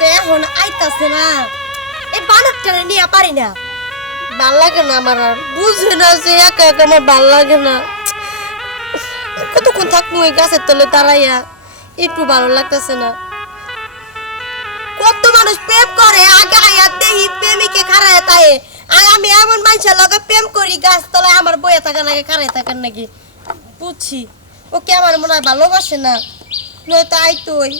যে এখন আইতাছে না এই বানরটারে নিয়ে পারি না ভাল লাগে না আমার আর বুঝে না যে একা একা আমার ভাল লাগে না কতক্ষণ থাকবো ওই গাছের তলে দাঁড়াইয়া একটু ভালো লাগতেছে না কত মানুষ প্রেম করে আগে আয়া দেহি প্রেমিকে খারায় তাই আর আমি এমন মানুষের লগে প্রেম করি গাছ তলায় আমার বইয়া থাকা লাগে খারায় থাকার নাকি বুঝছি ওকে আমার মনে হয় ভালোবাসে না নয়তো আইতোই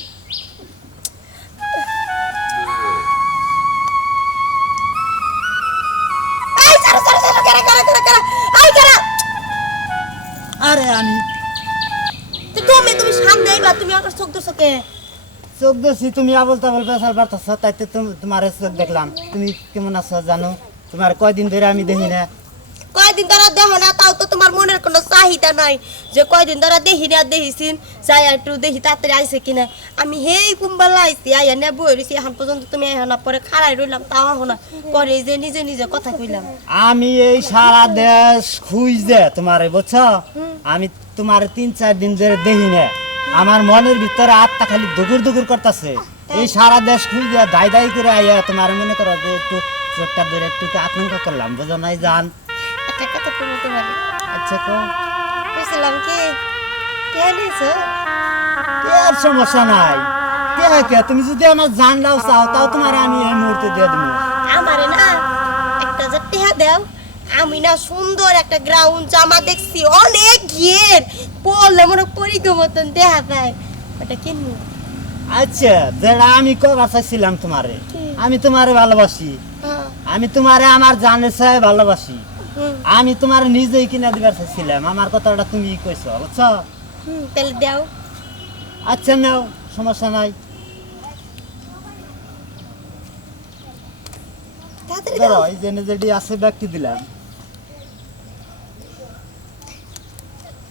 আরে আমি তুমি সামনে আইবা তুমি আমার চোখ দোছো কে চোখ দোষী তুমি আবল তাবল বেসার বার্তাছ তাই তো তোমার চোখ দেখলাম তুমি কেমন আছো জানো তোমার কয়দিন ধরে আমি দেখি না কয়দিন ধরে দেখো না তাও তো তোমার মনের কোনো চাহিদা নাই যে কয়দিন ধরে দেখি না দেখিছিন যাই একটু দেখি তাড়াতাড়ি আইসে কিনা আমি হেই কুম্বালা আইসি আইয়া নে বই রইছি এখন পর্যন্ত তুমি আইয়া না পরে খাড়াই রইলাম তাও আহো না পরে যে নিজে নিজে কথা কইলাম আমি এই সারা দেশ খুঁজছে তোমারে বুঝছো আমি তোমার 3-4 দিন ধরে দেখি না আমার মনের ভিতরে আত্মা খালি দুগুর দুগুর করতেছে এই সারা দেশ খুঁজছে দাই দাই করে আইয়া তোমার মনে করো যে একটু চোখটা ধরে একটু আতঙ্ক করলাম বুঝো নাই জান একটা কথা বলতে পারি আচ্ছা তো কইছিলাম কি কে নিছো এর সমস্যা নাই কে তুমি যদি আমার জান দাও চাও তাও তোমার আমি এই মুহূর্তে দিয়ে দেবো আমারে না একটা যে টিহা দাও আমি না সুন্দর একটা গ্রাউন্ড জামা দেখছি অনেক ঘিয়ের পরলে মনে পরিগো মতন দেখা যায় ওটা কিনবো আচ্ছা যেটা আমি কবার চাইছিলাম তোমারে কি? আমি তোমারে ভালোবাসি হ্যাঁ আমি তোমারে আমার জানের চাই ভালোবাসি আমি তোমার নিজেই কিনা দিবার চাইছিলাম আমার কথাটা তুমি কইছো বুঝছো তাহলে দাও আচ্ছা নাও সমস্যা নাই তাড়াতাড়ি ধরো দাও এই যে যেটি আছে ব্যক্তি দিলাম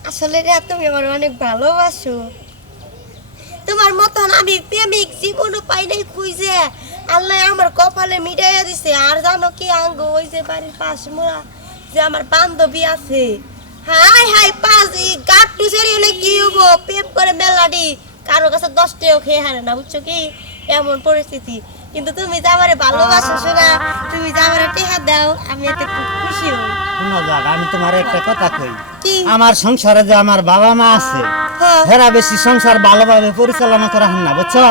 আসলে রে তুমি আমার অনেক ভালোবাসো তোমার মতন আমি প্রেমিক জীবনও পাই নাই খুঁজে আল্লাহ আমার কপালে মিটাইয়া দিছে আর জানো কি আঙ্গ ওই যে বাড়ির পাশে মোরা যে আমার বান্ধবী আছে হাই হাই পাজি গাট্টু সেরি হলে কি হবো প্রেম করে মেলাডি কারো কাছে 10 টাকাও খেয়ে হারে না বুঝছো কি এমন পরিস্থিতি কিন্তু তুমি যে আমারে ভালোবাসো শোনা তুমি যে আমারে টেহা দাও আমি এতে খুব খুশি হই শোনো যাক আমি তোমার একটা কথা কই কি আমার সংসারে যে আমার বাবা মা আছে হ্যাঁ। হেরা বেশি সংসার ভালোভাবে পরিচালনা করা হয় না বুঝছো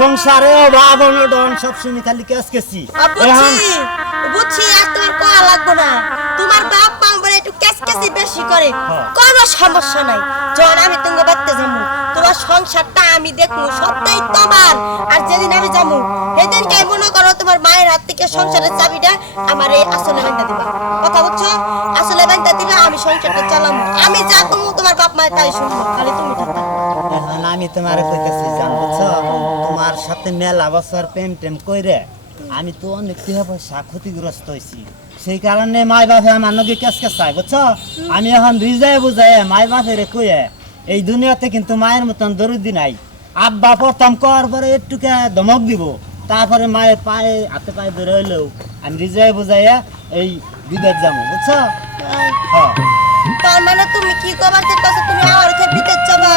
সংসারে অভাব অনটন সবসময় খালি কেসকেসি বুঝছি বুঝছি আর তোমার কোয়া লাগবে না তোমার বাপ মা বলে একটু কেসকেসি বেশি করে হ্যাঁ। কোনো সমস্যা নাই যখন আমি তোমাকে বাড়তে যাবো তোমার সংসারটা আমি দেখবো সবটাই তোমার আর যেদিন আমি যাবো সেদিন কে মনে করো তোমার মায়ের হাত থেকে সংসারের চাবিটা আমার এই আসলে বান্ধা দিবা কথা বুঝছো আসলে বান্ধা দিলে আমি সংসারটা চালাবো আমি যা তুমি তোমার বাপ মায়ের তাই শুনবো খালি তুমি থাকবা এখন আমি তোমার কইতেছি জান বুঝছো তোমার সাথে মেলা বছর প্রেম টেম কইরে আমি তো অনেক টাকা পয়সা ক্ষতিগ্রস্ত হয়েছি সেই কারণে মাই বাপে আমার নগে কেসকেস চাই বুঝছো আমি এখন রিজায় বুঝাই মাই বাপেরে কইয়ে এই দুনিয়াতে কিন্তু মায়ের মতন দরুদি নাই আব্বা প্রথম কর পরে একটুকে ধমক দিব তারপরে মায়ের পায়ে হাতে পায়ে ধরে হইলেও আমি রিজায় বুঝাইয়া এই বিদেশ যাবো বুঝছো হ্যাঁ তার মানে তুমি কি কবার চাইছো তুমি আমার কাছে বিদেশ যাবা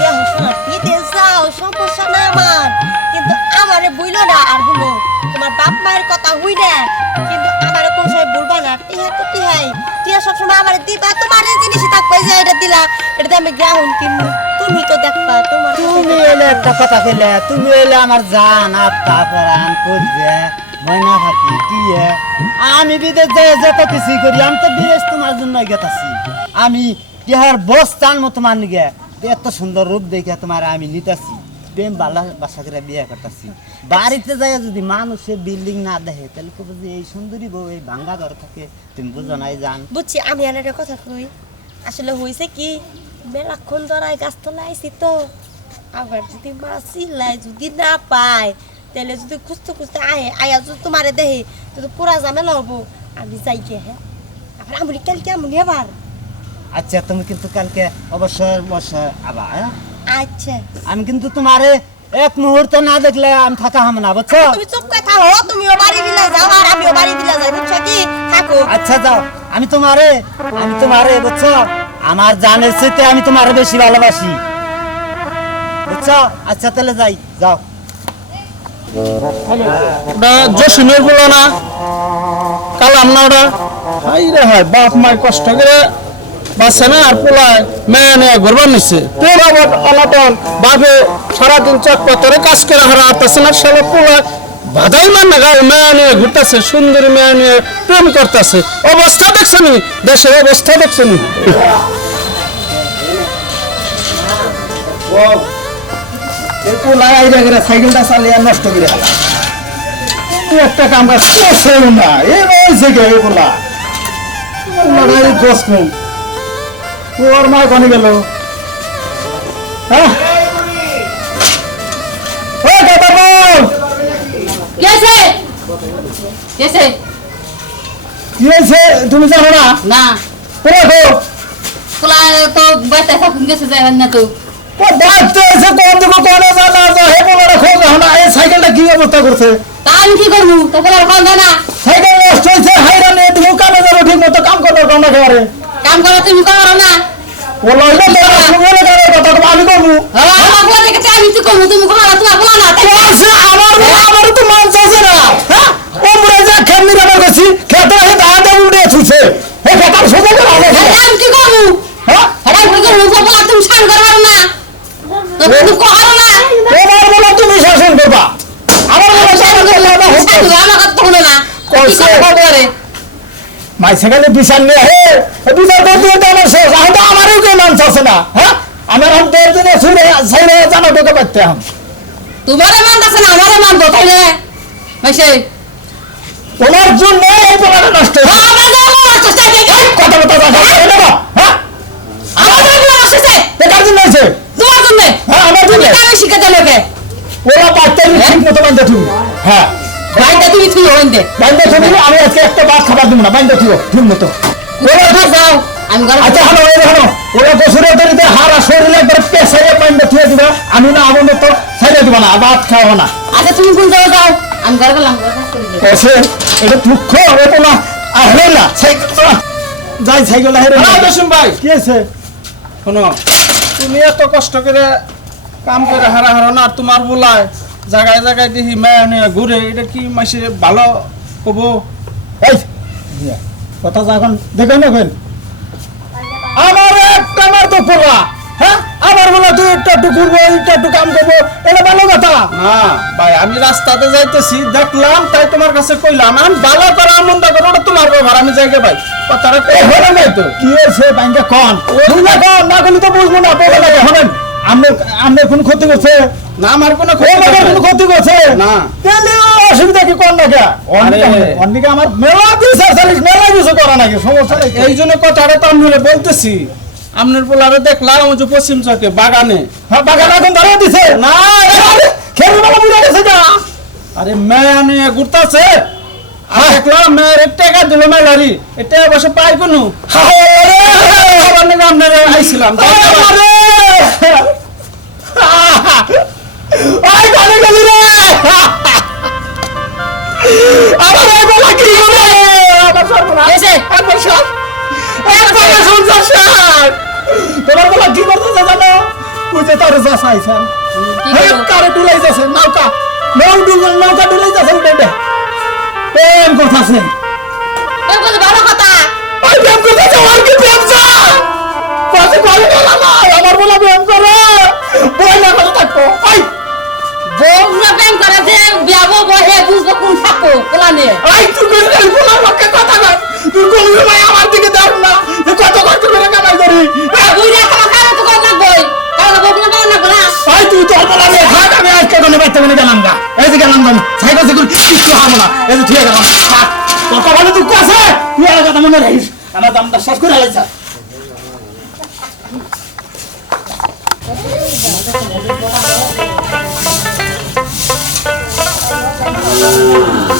দেখো শোনো বিদেশ যাও সমস্যা না আমার কিন্তু আমারে বইলো না আর বলো তোমার বাপ মায়ের কথা হই না কিন্তু আমারে কোন সময় বলবা না টিহা তো টিহাই টিহা সবসময় আমারে দিবা তোমার এই জিনিসই থাকবে যে এটা দিলা এটা আমি গ্রাউন্ড কিনবো তুমি তো দেখবা তোমার তুমি এলে একটা কথা কইলে তুমি এলে আমার জান আত্মা প্রাণ করছে ময়না থাকি কি আমি বিদেশ যাই যত কিছু করি আমি তো বিদেশ তোমার জন্য গেতাছি আমি ইহার বস্তান মতো মান গে এত সুন্দর রূপ দেখে তোমার আমি নিতেছি প্রেম বাসা করে বিয়ে করতেছি বাড়িতে যাই যদি মানুষের বিল্ডিং না দেখে তাহলে তো বুঝি এই সুন্দরী বউ এই ভাঙ্গা ঘর থাকে তুমি বুঝো নাই জান বুঝছি আমি একটা কথা কই আসলে হইছে কি মেলাক্ষণ ধরায় গাছতলা আইছি তো আবার যদি মাছ চিল্লাই যদি না পায় তাহলে যদি খুঁজতে খুঁজতে আয়া যদি তোমারে দেখে তো পুরা ঝামেলা হবো আমি যাই গে হ্যাঁ আবার আমি কালকে আমি আবার আচ্ছা তুমি কিন্তু কালকে অবশ্যই বসে আবার হ্যাঁ আচ্ছা আমি কিন্তু তোমারে এক মুহূর্ত না দেখলে আমি থাকা হাম না বুঝছো তুমি চুপ করে থাকো তুমিও বাড়ি দিলা যাও আর আমিও বাড়ি দিলা যাই বুঝছো কি থাকো আচ্ছা যাও আমি তোমারে বুঝছো আমার জানের চেয়ে আমি তোমারে বেশি ভালোবাসি বুঝছো আচ্ছা তাহলে যাই যাও ওটা জসিমের বলো না কালাম না ওটা হাই রে হাই বাপ মায় কষ্ট করে বাচ্চা না আর পোলায় মেয়ে নিয়ে ঘুরবার নিচ্ছে তোর আবার অনটন বাপে সারাদিন চকপতরে কাজ করে হারা আতাছে না সারা পোলায় বাধাই মান না গায়ে মেয়ে নিয়ে ঘুরতেছে সুন্দরী মেয়ে নিয়ে প্রেম করতেছে অবস্থা দেখছো নি দেশের অবস্থা দেখছো নি সাইকেলটা চালিয়ে নষ্ট করে ফেলা তুই একটা কাম কর সেরুম না এই বলছে কে বলা লড়াই দোষ কম তোর মা কোনে গেল হ্যাঁ ও দাদা বল কেসে কেসে কি হয়েছে তুমি জানো না না তোরা তো পোলা তো বাইতে থাকুন গেছে যাবেন না তো ও ডাক্তার এসে কোন দিকে কোনে জানা যা হে বলার খোঁজ না এই সাইকেলটা কি অবস্থা করছে তা আমি কি করবো তো পোলার কোন না সাইকেল নষ্ট হয়েছে হাইরানে তুমি কামে যাবো ঠিক মতো কাম করতে পারো না একেবারে কাম করে তুমি করো না ও লইলে তো শুনে গেলে কথা তো আমি করবো আমার পোলা দেখে আমি তো করবো তুমি করো না তোমার পোলা না ও আছে আমার তো মান চাচ্ছে না হ্যাঁ ও মরে যা খেমনি রাবার গেছি খেতে হে দাঁড়া উল্টে ছুছে হে খেতার সোজা করে আলো আমি কি করবো হ্যাঁ আমি কি করবো পোলা তুমি শান করো না তো তুমি করো না তোমার বলা তুমি শাসন করবা আমার বলা শাসন করলে না হতো আমার কথা শুনে না কইছে। কি করবো করে মাই সেখানে বিচার নিয়ে হে বিচার করতে তো আমার শেষ হয়তো আমারও কেউ মান চাচ্ছে না হ্যাঁ আমার হাম তোর দিনে ছুড়ে ছাইরে জানো তোকে পাইতে হাম তোমারে মানতাছে না আমারে মানবো তাই না মাইসে তোমার জন্য এই পোলাটা নষ্ট হয়েছে আমার জন্য আসছে তাই কথা কথা কথা হ্যাঁ আমার জন্য আসছে বেকার জন্য হয়েছে তোমার জন্য হ্যাঁ আমার জন্য আমি শিখাতে লোকে ওরা বাচ্চা ঠিক মতো বান্ধে তুমি হ্যাঁ ভাইটা তুমি তুই হইন দে বান্ধে তুমি আমি আজকে একটা ভাত খাবার দিব না বান্ধে তুইও ঠিক মতো ওরা তো যাও আমি ঘরে আচ্ছা হলো এই হলো ওরা বছরের ধরে হারা শরীরে একবার পেছাইয়ে বান্ধে থুয়ে দিবা আমি না আমার মতো ছেড়ে দিব না ভাত খাওয়া না আচ্ছা তুমি কোন জায়গায় যাও আমি ঘরে গেলাম ঘরে কাজ করি কসে এটা দুঃখ এটা না আর হলো না সাইকেল যাই সাইকেল হেরে হ্যাঁ দশম ভাই কি আছে শোনো তুমি এত কষ্ট করে কাম করে হারা হারা না আর তোমার বলায় জায়গায় জায়গায় দেখি মেয়ে নিয়ে ঘুরে এটা কি মাসে ভালো কব এই দিয়া, কথা যখন দেখেন এখন আমার একটা আমার তো পোলা হ্যাঁ আমার বলা তুই একটু ঘুরবো একটু কাম করবো এটা ভালো কথা না ভাই আমি রাস্তাতে যাইতেছি দেখলাম তাই তোমার কাছে কইলাম আমি ভালো করে মন্দ করে ওটা তোমার ব্যাপার আমি যাইকে ভাই কথাটা এ হলো নাই তো কি হয়েছে ব্যাংকে কন বুঝলে কন না করলে তো বুঝবো না বলে লাগে হলেন আমরা কোন ক্ষতি করছে না আমার কোনো ও ক্ষতি আমার নাই। কোনো ক্ষতি করছে না। তাহলে অসুবিধা কি কর না কে অন্যদিকে আমার মেলা দিছে সার্ভিস মেলা কিছু করা নাকি সমস্যা নেই এই জন্য কথাটা তো আমি বলতেছি আপনার পোলারে দেখলাম ওই যে পশ্চিম চকে বাগানে হ্যাঁ বাগান এখন ধরে দিছে না খেলবে না বুঝে গেছে না আরে মেয়ে নিয়ে ঘুরতেছে আর দেখলাম মেয়ের টাকা দিল মেলারি এটা বসে পাই কোনো আপনারা আইছিলাম এসে তোমার বলা কি করতেছে জানো বুঝে তার যা চাইছেন কি করো কারে ডুলাই যাচ্ছে নৌকা ডুলাই যাচ্ছে উঠে প্রেম করতেছে তোর কাছে ভালো কথা ওই প্রেম করতেছে আর কি প্রেম চা পাশে ঘরে গেল না আমার বলা প্রেম করে বই না কথা থাকো ওই বউরা প্রেম করে যে বিয়াবো বহে বুঝবো কোন থাকো পোলা নিয়ে আই তুই করে গেল বলা আমাকে কথা না তুই কোন ভাই আমার দিকে দাও না তুই কত কষ্ট করে কামাই করি বুই রাখা খাওয়া তো কর না বই তাহলে বউগুলো কেমন না বলা আই তুই তোর বলা নিয়ে থাক আমি আজকে কোনে বাইতে কোনে গেলাম না এই যে গেলাম না সাইকেল সাইকেল কিছু হামো না এই যে ঠিক আছে থাক তোর কপালে দুঃখ আছে তুই আর কথা মনে রাখিস আমার দামটা শেষ করে আলাইছা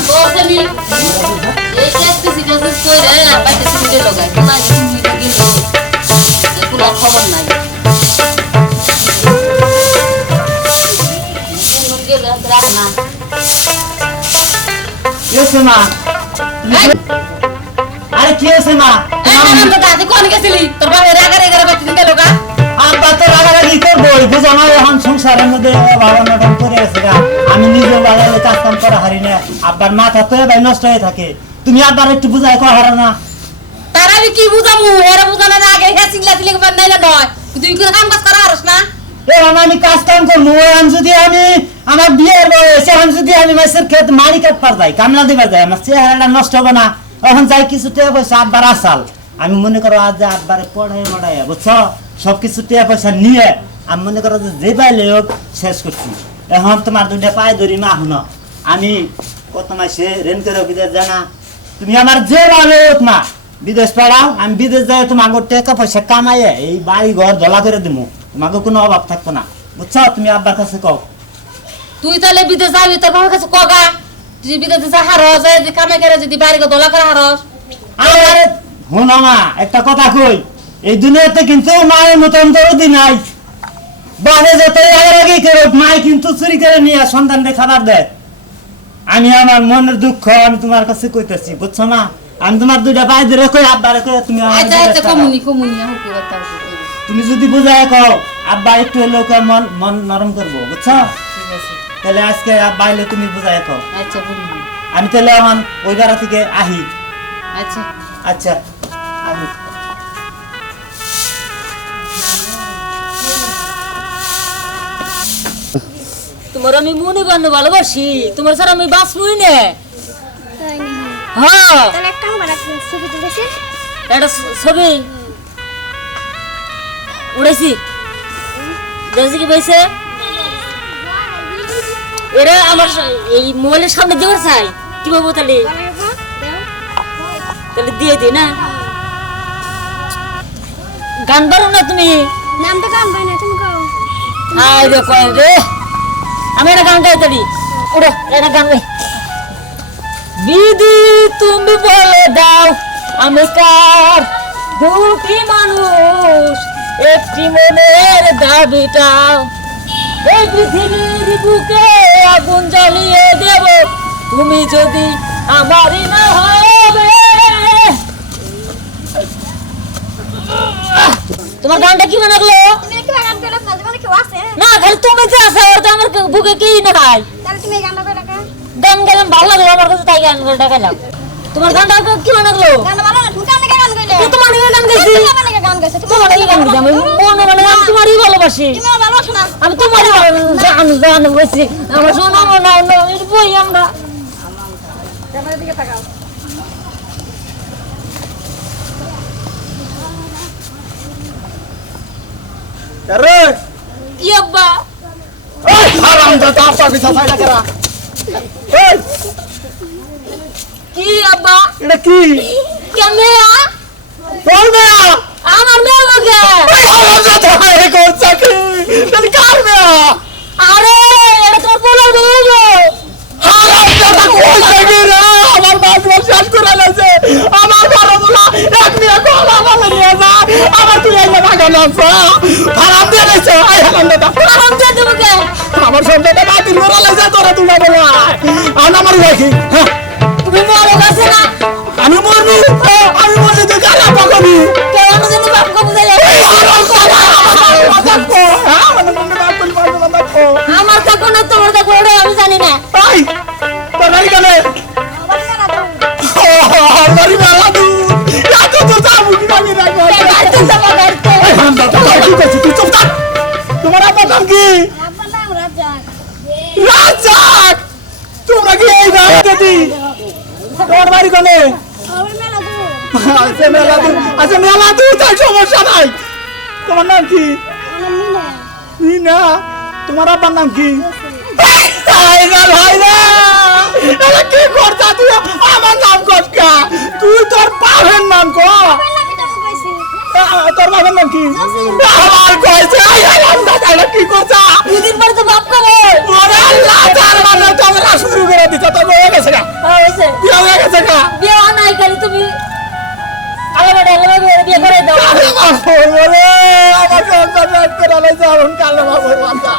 তোর আমি এই কাজটি সিরিয়াস কইরা বাইতে সিরিয়াস লাগাই কোনা জিনিস গেল এগুলো খবর নাই রাখ না কি হয়েছে মা আরে কি হয়েছে মা কোন গেছিলি তোর বাবা রাগা রাগা বাইতে গেল গা আব্বা তো রাগারাগি করবো বুঝো না এখন সংসারের মধ্যে বাবা নটন করে গেছে গা আমি নিজেও বাজারে আব্বার মাথা তো ভাই নষ্ট হয়ে থাকে, তুমি আব্বার একটু বুঝাই কো হারো না। তার আমি কি বুঝামু এরা বুঝানোর আগে হে সিংলা সিংলা বান নাই না নয় তুই কি কাম কাজ করা হারস না এখন আমি কাজ কাম করবো, এখন যদি আমি আমার বিয়ের বয়স, এখন যদি আমি মাছের ক্ষেত মারি কাটবার যাই, কামলা দিবার যাই, আমার চেহারাটা নষ্ট হবে না? এখন যাই কিছু টাকা পয়সা আব্বার আসাল, আমি মনে করো আজ যে আব্বারে পড়াই বুঝছো, সবকিছু টাকা পয়সা নিয়ে আমি মনে করো যে পাইলে হোক শেষ করছি। এখন তোমার দুইটা পায়ে ধরি মা, শুনো আমি কত মাসে রেন করে বিদেশ জানা, তুমি আমার যে ভাবে হোক মা বিদেশ পড়াও, আমি বিদেশ যাই তোমাকে টাকা পয়সা কামাইয়ে এই বাড়ি ঘর দলা করে দিব, তোমাকে কোনো অভাব থাকতো না, বুঝছো? তুমি আব্বার কাছে কও। তুই তাহলে বিদেশ যাবি তোর বাবার কাছে কগা তুই বিদেশে যা হারস যদি কামে করে যদি বাড়িকে দোলা করে হারস আরে শোনো মা, একটা কথা কই, এই দুনিয়াতে কিন্তু মায়ের মতন দরদি নাই, বাহে যত আগে করে মাই কিন্তু চুরি করে নিয়ে সন্তানকে খাবার দেয়। আমি আমার মনের দুঃখ আমি তোমার কাছে কইতেছি, বুঝছো মা? আমি তোমার দুইটা পায়ে ধরে কই আব্বারে কই তুমি আমার আচ্ছা বিদেশ আচ্ছা পাঠাও। কমুনি হুকু কথা তুমি যদি বুঝায় কও আব্বা একটু হলেও মন মন নরম করবো, বুঝছো? ঠিক আছে তাহলে আজকে আব্বা আইলে তুমি বুঝায় কও, আচ্ছা বলবি আমি তাহলে আমার ওই বেড়া থেকে আহি। আচ্ছা আচ্ছা আহি। তোমার আমি মনে বান্ধব ভালোবাসি তোমার স্যার আমি বাঁচবই না তাই না? হ্যাঁ তাহলে একটা আমার একটা ছবি তুলেছে। এটা ছবি উড়াইছি দেখছি কি পাইছে এরা আমার এই মোবাইলের সামনে দেওয়ার চাই কি বলবো তাহলে তাহলে দিয়ে দিই না গান পারো না তুমি নামটা গান গাই না তুমি গাও। হাই রে কয় রে আমি একটা গান গাই তালি ওরে একটা গান গাই বিধি তুমি বলে দাও আমি কার দুটি মানুষ একটি মনের দাবিটাও এই পৃথিবীর বুকে আগুন জ্বালিয়ে দেব তুমি যদি আমারই না হবে তোমার গানটা কি মনে লাগলো তুমি একটু গান করে না মানে কেউ আছে? না খালি তুমি যে আছে আর তো আমার বুকে কি না খাই তাহলে তুমি এই গানটা করে রাখা। গান গেলাম ভালো লাগে আমার কাছে তাই গান করে ডাকালাম তোমার গানটা কি মনে লাগলো গানটা ভালো না, তুমি গান গাইলে গান গাইলে। তোমার গান গাইছি তুমি গান গাইলে গান গাইছো। তুমি তোমার গান গাইছি আমি মনে মনে আমি তোমারই ভালোবাসি তুমি আমার ভালোবাসো না। আমি তোমারই গান গান বলছি আমার শোনা মনে হয় বই আমরা ক্যামেরার দিকে তাকাও। আরে কি আব্বা এই হারামজাদা আপা বিছা ছাইলা করা। এই কি আব্বা এটা কি? কেমেয়া তোর মেয়া? আমার মেয়ে লাগে এই হারামজাদা এ করছে কি? তাহলে কার মেয়া? আরে এটা তোমার পোলার বউ গো হারামজাদা কইছে কি রে? আমার বাপ শেষ করে লাইছে। আমার বড় বলা এক মেয়ে কল আমার নিয়ে যা। আমার তুই এই বাগান আছে। হারাম দিয়ে লাইছে। এই হারামজাদা। আরাম দে তোমাকে আমার সন্তানটা বাতিল করে লাইছে তোরা তুই বলা। আমার রাখি। হ্যাঁ তুমি মরে গেছে না আমি মরবো। আমি মরলে তুই কারা পাকবি? কেন জানি বাপকে বুঝাইলে আমার থাকো না তোমার থাকো ওটা আমি জানি না গাড়িতে যাবো গাড়িতে তোমার আপনার নাম কি? আপনার নাম রাজ্জাক। রাজ্জাক। তোমরা কি এই বাড়িতে? তোমার বাড়ি কোনে? আমার মেলা দূর। আচ্ছা মেলা দূর। আচ্ছা মেলা দূর তাই সমস্যা নাই। তোমার নাম কি? আমার নাম মিনা। মিনা। তোমার আব্বার নাম কি? হায়রা হায়রা এটা কি করতা তুই? আমার নাম কসকা তুই তোর বাবার নাম ক। কইলা কি টাকা পাইছি? তোর বাবার নাম কি? আমার কইছে এটা কি করতা? দুদিন পরে তো বাপ খাবো ওরে আল্লাহ তার মানে তোমরা শুরু করে দিছো তো হয়ে গেছে না? হয়েছে বিয়ে হয়ে গেছে না? বিয়ে নাই খালি তুমি আলাদা বিয়ে করে দাও আমার বলে আমার সন্তান রাত করে লাইছে এখন কালো বাবুর বাচ্চা।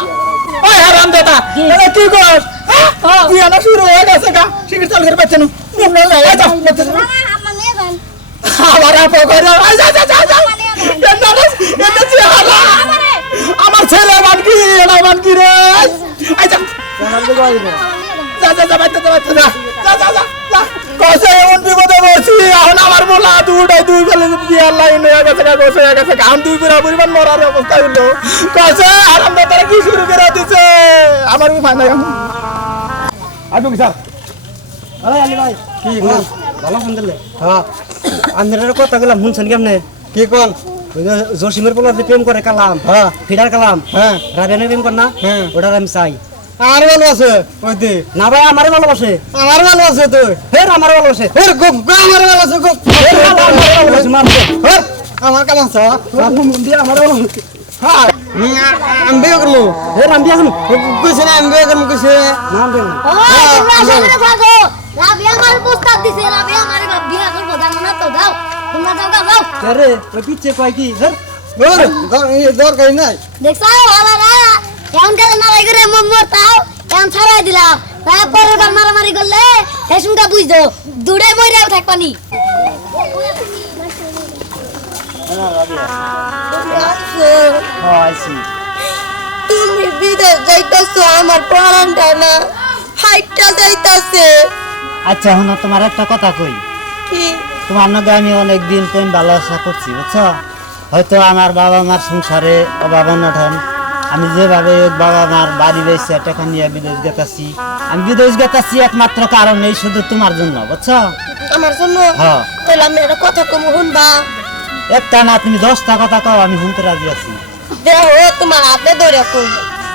ওই হারাম দাদা এটা কি কর? তুই না শুরু হয়ে গেছে গা শিগগির চাল করে বেচেন। না, আপনার নিয়ে যান। আমার আপা করে যা যা যা যা এটা চেহারা আমার ছেলে মান কি এটা মান কি রে? আচ্ছা আমার নিয়ে যান। যা বাইতে যা বাইতে যা যা যা যা যা কসে এমন বিপদে পড়ছি এখন আমার বলা দুই ফেলে বিয়ার লাইন হয়ে গেছে কসে হয়ে গেছে গান দুই পুরা পরিমাণ মরার অবস্থা হইলো কসে আরামদা তারা কি শুরু করে দিছে আমার কি ফাইনাল আজকে কি স্যার আরে আলী ভাই কি কোন ভালো ফোন দিলে হ্যাঁ আপনারা কথা গেলাম শুনছেন কেমনে কি কোন ওই যে জসিমের পোলা যে প্রেম করে কালাম হ্যাঁ ফিডার কালাম হ্যাঁ রাবিয়ানের প্রেম কর না হ্যাঁ। ওটার আমি চাই আর ভালো আছে ওই দে না ভাই আমারে ভালোবাসে আমার ভালো আছে তুই ফের আমারে ভালোবাসে হের গো আমার ভালো আছে গো আমারে ভালোবাসে মারছে হের আমার কাম আছে দিয়ে আমারে ভালোবাসে হ্যাঁ আমি বিয়ে করবো ফের আমি এখন কইছে না আমি বিয়ে করবো কইছে নাম দেন ও তোমরা আসলে থাকো রাবিয়া আমার প্রস্তাব দিছে রাবিয়া আমার বিয়ে করবো জানো না তো দাও তোমরা যাও যাও আরে ওই পিছে কয় কি ধর দরকার নাই দেখছো আমারা কেমন করে নারাই করে মরতাও কেমন ছাড়াই দিলাম তারপরে মারামারি করলে হেসুমটা বুঝছো দূরে মইরাও থাকবানি আইছি তুমি বিদেশ যাইতাছো আমার পরানটা না হাইটটা যাইতাছে আচ্ছা এখন তোমার একটা কথা কই কি তোমার নাকি আমি অনেকদিন প্রেম ভালোবাসা করছি বুঝছো হয়তো আমার বাবা মার সংসারে অভাব অনটন আমি যেভাবে বাবা মার বাড়ি বেঁচে টাকা নিয়ে বিদেশ গেতাছি আমি বিদেশ গেতাছি একমাত্র কারণ এই শুধু তোমার জন্য বুঝছো আমার জন্য হ্যাঁ তাহলে আমি একটা কথা কম শুনবা একটা না তুমি 10টা কথা কও আমি শুনতে রাজি আছি দেখো তোমার হাতে ধরে কই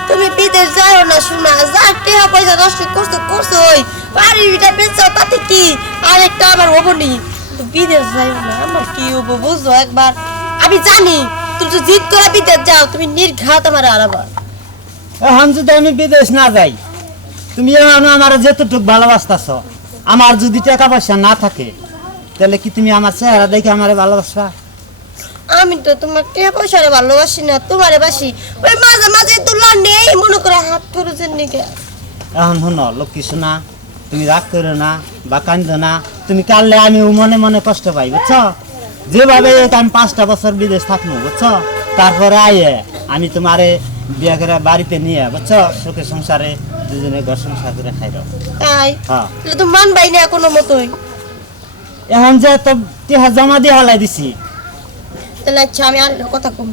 তুমি বিদেশ যাও না শোনা যা টাকা পয়সা নষ্ট করছো ওই বাড়িটা বেচাও তাতে কি আরেকটা আমার হবনি বিদেশ যাও না আমার কি হবো বুঝো একবার আমি জানি তুমি তো জিদ করে বিদেশ যাও তুমি নির্ঘাত আমার আলাবা এখন যদি আমি বিদেশ না যাই তুমি এখন আমার যেতটুক ভালোবাসতেছ আমার যদি টাকা পয়সা না থাকে তাহলে কি তুমি আমার চেহারা দেখে আমারে ভালোবাসবা আমি তো তোমার টাকা পয়সারে ভালোবাসি না তোমারে বাসি ওই মাঝে মাঝে তুলা নেই মনে করে হাত খরচের নিকে এখন শোনো লক্ষ্মী শোনা তুমি রাগ করো না বা কান্দো না তুমি কানলে আমি মনে মনে কষ্ট পাই বুঝছো যেভাবে আমি 5টা বছর বিদেশ থাকবো বুঝছো তারপরে আইয়ে আমি তোমারে বিয়ে করে বাড়িতে নিয়ে বুঝছো সুখে সংসারে দুজনে ঘর সংসার করে খাই দাও তাই হ্যাঁ তাহলে তো মানবাই না কোনো মতোই এখন যে তো টিহা জমা দিয়ে হালাই দিছি তাহলে আচ্ছা আমি আর একটা কথা কম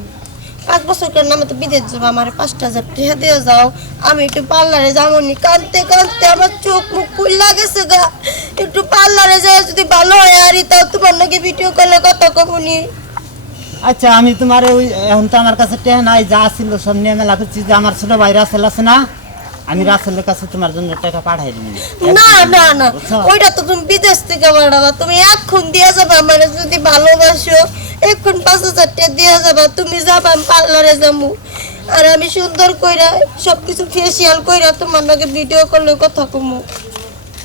5 বছর করে নামে তো বিদেশ যাবো আমার 5,000 টাকা দিয়ে যাও আমি একটু পার্লারে যাবো নি কাঁদতে কাঁদতে আমার চোখ মুখ ফুল্লা গেছে গা একটু পার্লারে যাও যদি ভালো হয় আর তাও তোমার নাকি ভিডিও কলে কথা কমুনি আচ্ছা আমি তোমার ওই এখন তো আমার কাছে টেহা নাই যা ছিল সব নিয়ে মেলা করছি যে আমার ছোট ভাই রাসেল আছে না আমি রাসেলের কাছে তোমার জন্য টাকা পাঠাই দিবি না না না ওইটা তো তুমি বিদেশ থেকে পাঠাবা তুমি এখন দিয়ে যাবা আমার যদি ভালোবাসো এখন 5,000 টাকা দিয়ে যাবা তুমি যাবা আমি পার্লারে যাবো আর আমি সুন্দর কইরা সবকিছু ফেসিয়াল কইরা তোমার নাকি ভিডিও করলে কথা কমু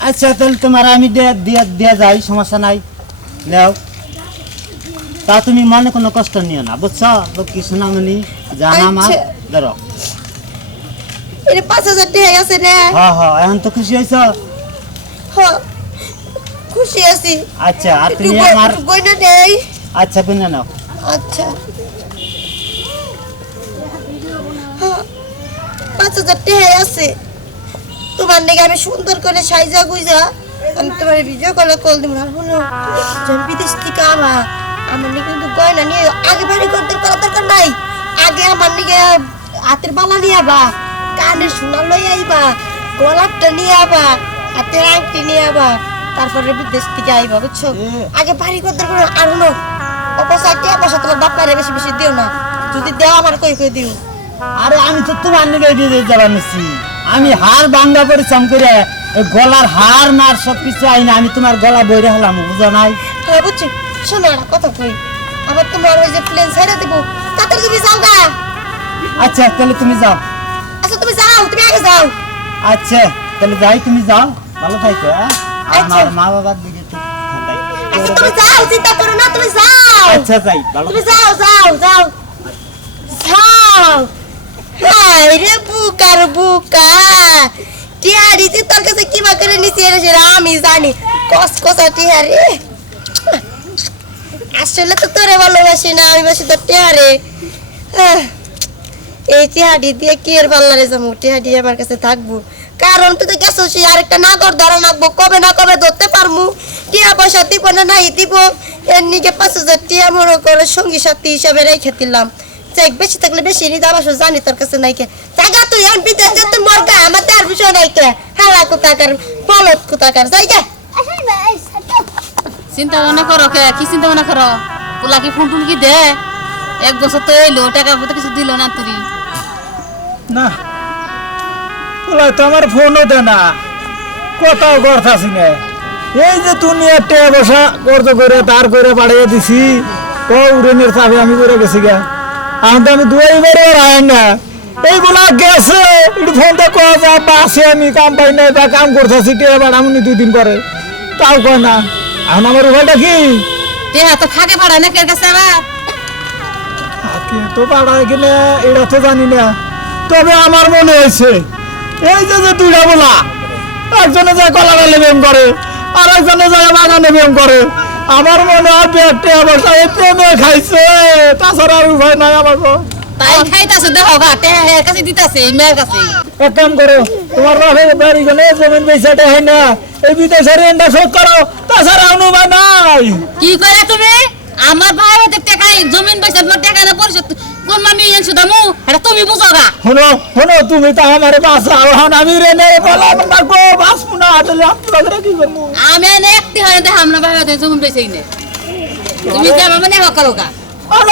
আচ্ছা তাহলে তোমার আমি দিয়ে যাই সমস্যা নাই নাও তা তুমি মনে কোনো কষ্ট নিও না বুঝছো লক্ষ্মী সোনামণি জান আমার আচ্ছা। ধরো এটা 5,000 টাকা আছে না হ্যাঁ হ্যাঁ এখন তো খুশি হয়েছ হ্যাঁ খুশি আছি আচ্ছা আর একটু তুমি আমার গয়না নেই আচ্ছা কিনে নাও আচ্ছা হ্যাঁ 5,000 টাকা আছে তোমার নাকি আমি সুন্দর করে সাইজা গুইজা আমি তোমার ভিডিও কলে কল দিব আর হলো যখন বিদেশ থেকে আমার নাকি কিন্তু গয়না নিয়ে আগে বাড়ি করতে করার দরকার নাই আগে আমার নাকি হাতের বালা নিয়ে আবা কানের সোনা লই আইবা গলারটা নিয়ে আবা হাতের আংটি নিয়ে আবা তারপরে বিদেশ থেকে আইবা বুঝছো আগে বাড়ি করতে করে আর হলো অপসাইড টাকা পয়সা তোমার বাপমারে বেশি বেশি দিও না যদি দেও আমার কই কই দিও আরে আমি তো তোমার নিকে দিয়ে যাবার নিছি আমি হার বাঙ্গা পরিশ্রম করে ওই গলার হার মার সব কিছু আইনা আমি তোমার গলা বইরে হলাম বুঝো নাই হ্যাঁ বুঝছি শোনো একটা কথা কই আবার তোমার ওই যে প্লেন ছেড়ে দিব তাতে তুমি যাও গা আচ্ছা তাহলে তুমি যাও আচ্ছা তুমি যাও তুমি আগে যাও আচ্ছা তাহলে যাই তুমি যাও ভালো থাকো হ্যাঁ আচ্ছা। আমার মা বাবার দিকে একটু খেয়াল রাখো। আচ্ছা তুমি যাও চিন্তা করো না তুমি যাও আচ্ছা যাই ভালো তুমি যাও যাও যাও যাও হাই রে বুকার বুকা টিয়ারি তুই তোর কাছে কি বা করে নিছি এর সেটা আমি জানি কসকসা টিয়ারি আসলে তো তোরে ভালোবাসি না আমি বাসি তোর টিয়ারে এই টিয়ারি দিয়ে কি এর পাল্লারে যাবো টিয়ারি আমার কাছে থাকবো কারণ তুই তো গেছিস আরেকটা নাগর ধরা নাকবো, কবে না কবে ধরতে পারমু। টিয়া পয়সা দিব না নাই দিব, এর নিকে 5,000 টিয়া মনে করে সঙ্গী সাথী হিসাবে রেখে দিলাম। যাই বেশি থাকলে বেশি নিতে আবার জানি তোর কাছে নাই কে। জায়গা তুই এখন বিদেশ যেতে মরগা, আমাদের আর বিষয় নাই কে। হালা কোথাকার বলত কোথাকার জায়গা। চিন্তা ভাবনা করো কে, কি চিন্তা ভাবনা করো? পোলা কি ফোন টুন কি দে? 1 বছর তো এলো, টাকা পয়সা কিছু দিল না তুই। না ওলাই তো আমার ফোনও দে না, কোথাও করতাছি না। এই যে তুমি একটা বসা করতে করে তার করে বাড়িয়ে দিছি, ও উড়েনের চাবি আমি করে গেছি গা। আমি তো আমি দুয়াই বেড়ে রায় না, এইগুলা গেছে একটু ফোন তো কোয়া যা বাসে আমি কাম পাই না বা কাম করতেছি টেয়া বাড়ামনি 2 দিন পরে, তাও কয় না। এখন আমার উপায়টা কি? দেহা তো ফাঁকে ফাড়া না কের কাছে আবার। তো পাড়ায় কিনা এটা তো জানি না, তবে আমার মনে হয়েছে এই যে যে দুইটা বলা, একজনে যায় কলা ডালে ব্যায়াম করে আর একজনে যায় বাগানে ব্যায়াম করে, আমার মনে হয় পেটে অবস্থা এই প্রেমে খাইছে, তাছাড়া আর উপায় নাই আমার। তাই খাইতাছে দেখো গা, টেহা এর কাছে দিতাছে, এই মেয়ের কাছে। এক কাম করো, তোমার বাপের বাড়ি গেলে জমিন বেচাটা হয় না, এই বিদেশের ঋণটা শোধ করো, তাছাড়া আর উপায় নাই। কি করে তুমি? আমার ভাই হতে টাকা জমিন পয়সা তোমার টাকা না পরিশোধ কোন আমি এনছু দামু, এটা তুমি বুঝো গা। শোনো শোনো, তুমি তো আমার বাঁচাও, এখন আমি রেনে বললাম না গো বাঁচবো না, আসলে আমি বাজারে কি করবো? আমি এনে একটি হয় দেখো আমরা ভাই হতে জমিন পয়সাই নে, তুমি যে আমার মানে করো গা।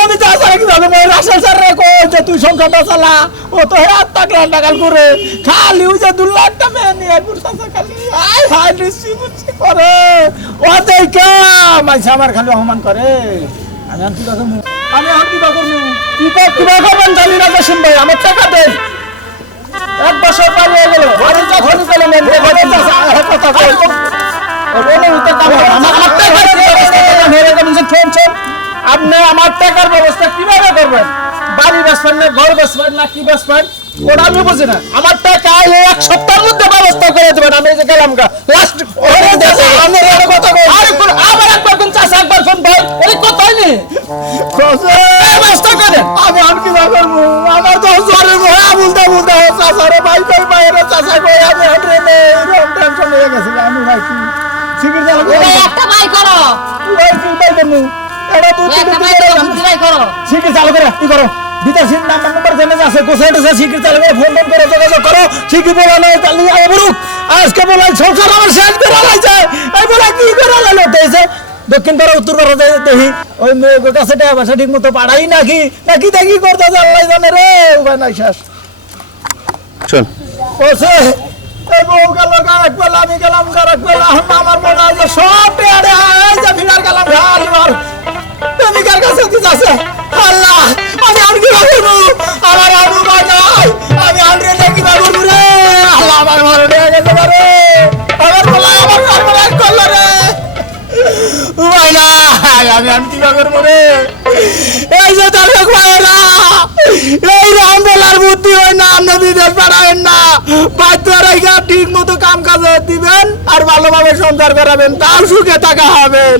আমি তাছাড়া কি ভাবে মই রাসেল স্যার রে কই যে তুই সংখ্যাটা চালা, ও তো হাত টাকলাল টাকাল করে খালি ওই যে 2 লাখ টাকা নিয়ে ঘুরতাছে খালি, আই হাই রিসি বুঝি করে ও দেখা মাইছে আমার খালি অপমান করে। আমি আর কি করব? আমি আর কি করব? কি করবেন জানি না জসিম ভাই, আমার টাকা দেন। 1 বছর পালিয়ে গেল, ঘরে যখন গেল ঘরে কথা কই ও বলে উত্তর কাম আমার টাকা ব্যবস্থা মেরে কেমন যে ফোন চল। আপনি আমার টাকার ব্যবস্থা কিভাবে করবেন? বাড়ি বেচবেন না ঘর বেচবেন না কি বেচবেন ওটা আমি বুঝি না। আমার টাকা এই 1 সপ্তাহের মধ্যে ব্যবস্থা করে দেবেন। আমি এই যে গেলাম গা লাস্ট কথা কই আবার একবার কোন চাষা একবার ফোন ভাই ওই কথাই নেই ব্যবস্থা করে আমি আর কি করব? আমার তো জোরে ভয়া বলতে বলতে চাষারে ভাই কই বাইরে চাষা কই আমি হটরে নেই টেনশন হয়ে গেছে। আমি ভাই কি সিকির জানা ওই একটা ভাই করো, ভাই কি ভাই করব? এটা তুই ওই একটা ভাই করো, বুদ্ধি ভাই করো। সিকির চালু করে কি করো? বিদেশি নাম্বার জেনে আছে কোসাইড আছে, সিকির চালু করে ফোন করে যোগাযোগ করো। সিকি বলা নাই চালিয়ে আয় বলুক আজকে বলাই সংসার আমার শেষ করে লাইছে, এই বলা কি করে লাইলো দেইছে দক্ষিণ পাড়া উত্তর পাড়া দেখি ওই মেয়ের কাছে টাকা পয়সা ঠিক মতো পাড়াই নাকি নাকি দেখি করতে আল্লাহ জানে রে। উপায় নাই শেষ চল ওসে এই বউ গেল গায়ক বেলা, আমি গেলাম গায়ক বেলা। আমার মনে হয় যে সব পেয়ারে এই যে ভিড়ার গেলাম ঘাল ঘর প্রেমিকার কাছে কি আছে আল্লাহ। আমি আর কি করবো? আমার আর উপায় নাই, আমি আনরে দেখি বাবু রে আল্লাহ আমার ঘরে নিয়ে গেছে পারে আমার বলা আমার সর্বনাশ করলো রে। উপায় নাই, আমি আর কি করবো রে? এই যে দর্শক ভাইয়েরা, এই রামবেলার বুদ্ধি হয় না, আপনি বিদেশ পাঠাবেন না, বাধ্য রেখা ঠিক মতো কাম কাজ দিবেন আর ভালোভাবে সংসার করাবেন, তাও সুখে থাকা হবেন।